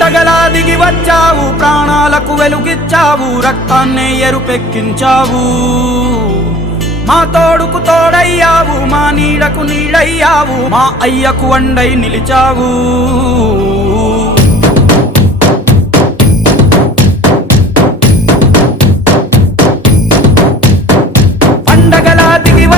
పండగలా దిగి వచ్చావు, ప్రాణాలకు వెలుగిచ్చావు, రక్తాన్నే ఎరుపెక్కించావు. మా తోడుకు తోడయ్యావు, మా నీడకు నీడయ్యావు, మా అయ్యకు అండై నిలిచావు. పండగలా దిగి